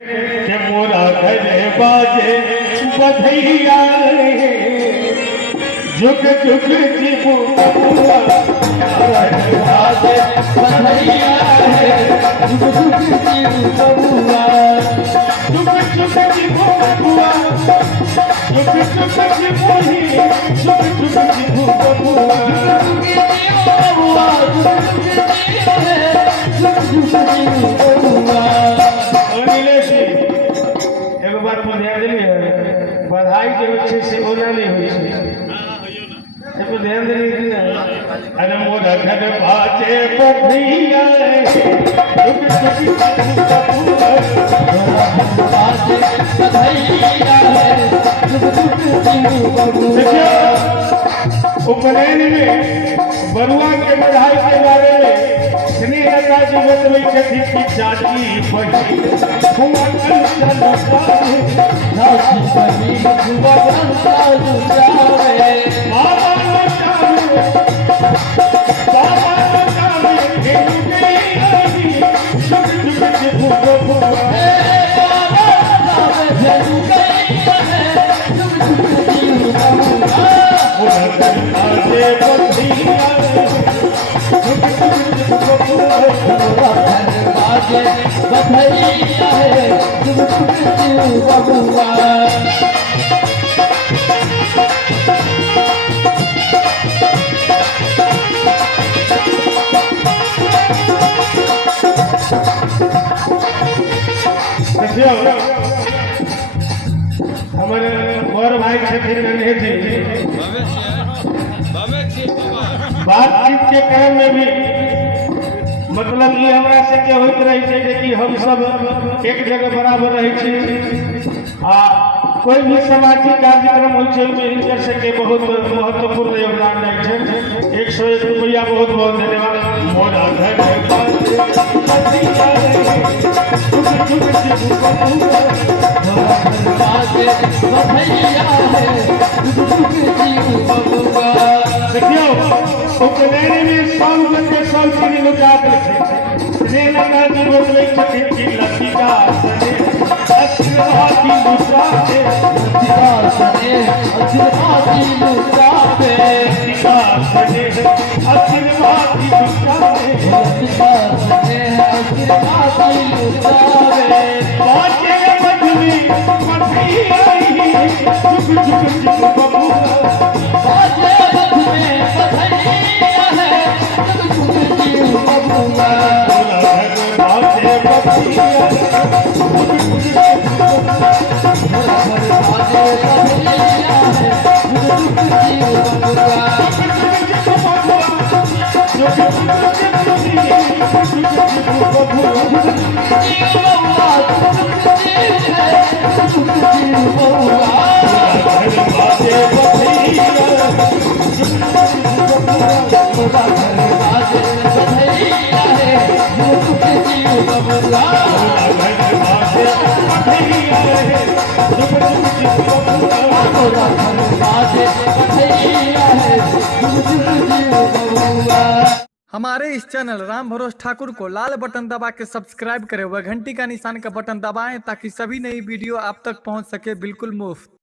के मोरा घरे बाजे बधैया झुक झुक जीबू बबुआ बाजे बधैया झुक झुक जीबू बबुआ झुक झुक जीबू बबुआ झुक झुक जीबू ही झुक झुक जीबू बबुआ बधाई जो से होना नहीं हो ध्यान देने अरे मोरा घर बाजे बधैया उपनयन में बरुआ के बधाई के बारे में स्नेहलता जी बतवई कथी की चाची बही हुआ बधैया है बबुआ हमारे और भाई छथिन नहीं थे बातचीत के क्रम में भी मतलब ये हमरा से के होइत रही है कि हम सब एक जगह बराबर रही छी आ कोई भी सामाजिक कार्यक्रम होय छै में हिनकर से के बहुत महत्वपूर्ण योगदान दै छै 101 रुपया बहुत बहुत धन्यवाद मोरा घर देखियो उपनयन में सब के सब चीज लुटात छै स्नेहलता जी बोलै छथिन कि लतिका सने अक्षरवादी लुटाते लतिका सने अक्षरवादी लुटाते लतिका सने अक्षरवादी लुटाते लतिका सने अक्षरवादी लुटाते बाजे बधवी बधैया झुक झुक झुक बबुआ बाजे बधवी बधैया है झुक झुक झुक बबुआ बाजे बधैया हमारे इस चैनल राम भरोस ठाकुर को लाल बटन दबा के सब्सक्राइब करें व घंटी का निशान का बटन दबाएं ताकि सभी नई वीडियो आप तक पहुंच सके बिल्कुल मुफ्त।